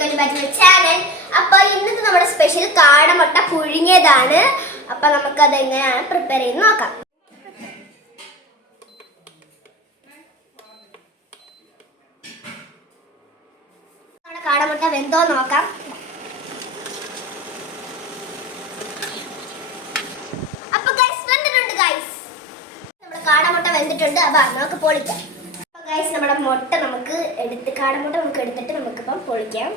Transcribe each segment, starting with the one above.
Welcome back to channel. അപ്പോൾ ഇന്നത്തെ നമ്മുടെ സ്പെഷ്യൽ കാടമുട്ട പുഴുങ്ങിയതാണ്. അപ്പോൾ നമുക്ക് അത് എങ്ങനെയാണ് പ്രിപ്പയർ ചെയ്ത് നോക്കാം. നമ്മുടെ കാടമുട്ട വെന്തോ നോക്കാം. അപ്പോൾ ഗൈസ് വെന്തിട്ടുണ്ട് ഗൈസ്. നമ്മുടെ കാടമുട്ട വെന്തിട്ടുണ്ട്. അപ്പോൾ നമുക്ക് പൊളിക്കാം. ഗൈസ് നമ്മുടെ മുട്ട നമുക്ക് കാടമുട്ട നമുക്ക് എടുത്തിട്ട് നമുക്കിപ്പം പൊളിക്കാം.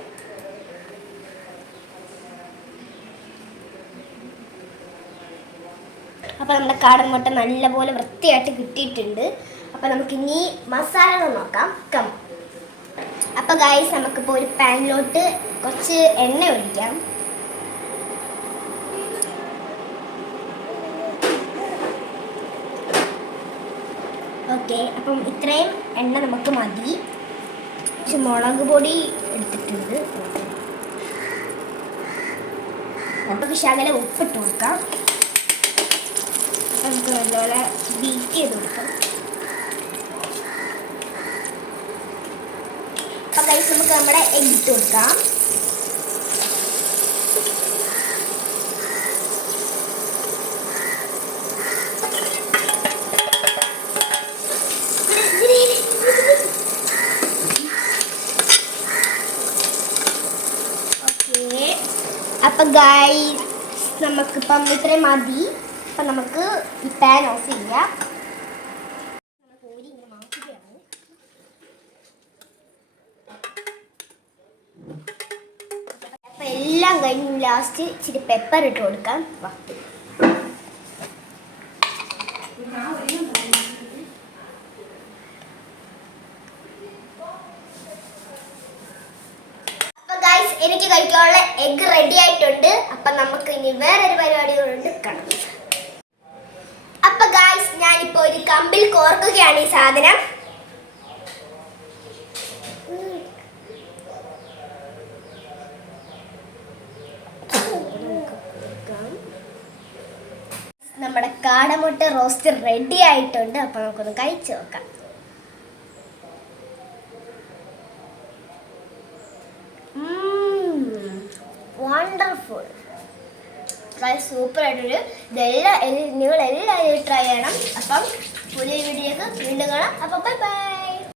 അപ്പോൾ നമ്മുടെ കാടമുട്ട നല്ലപോലെ വൃത്തിയായിട്ട് കിട്ടിയിട്ടുണ്ട്. അപ്പോൾ നമുക്കിനി മസാലകൾ നോക്കാം. അപ്പോൾ ഗൈസ് നമുക്കിപ്പോൾ ഒരു പാനിലോട്ട് കുറച്ച് എണ്ണ ഒഴിക്കാം. ഓക്കെ, അപ്പം ഇത്രയും എണ്ണ നമുക്ക് മതി. പക്ഷെ മുളക് പൊടി എടുത്തിട്ടുണ്ട്. നമുക്ക് ശകലം ഉപ്പിട്ട് കൊടുക്കാം. നമുക്ക് നല്ലപോലെ ബീറ്റ് ചെയ്ത് കൊടുക്കാം. അപ്പം ഗൈസ് നമുക്ക് നമ്മുടെ എഗ് ഇട്ട് കൊടുക്കാം. അപ്പം ഗൈസ് നമുക്കിപ്പം ഇത്രയും മതി. അപ്പം നമുക്ക് ഈ പാൻ ഓഫ് ചെയ്യാം. അപ്പം എല്ലാം കഴിഞ്ഞ് ലാസ്റ്റ് ഇച്ചിരി പെപ്പർ ഇട്ട് കൊടുക്കാം. എനിക്ക് കഴിക്കാനുള്ള എഗ് റെഡി ആയിട്ടുണ്ട്. അപ്പൊ നമുക്ക് ഇനി വേറൊരു പരിപാടി കൊണ്ട് കാണാം. അപ്പൊ ഗായ്സ് ഞാനിപ്പോ ഒരു കമ്പിൽ കോർക്കുകയാണ് ഈ സാധനം. നമ്മുടെ കാടമുട്ട റോസ്റ്റ് റെഡി ആയിട്ടുണ്ട്. അപ്പൊ നമുക്കൊന്ന് കഴിച്ചു നോക്കാം. വണ്ടർഫുൾ, സൂപ്പർ ആയിട്ടൊരു നിങ്ങൾ എല്ലാവരും ട്രൈ ചെയ്യണം. അപ്പം പുതിയ വീഡിയോക്ക് വീണ്ടും കാണാം. അപ്പം ബൈ ബൈ.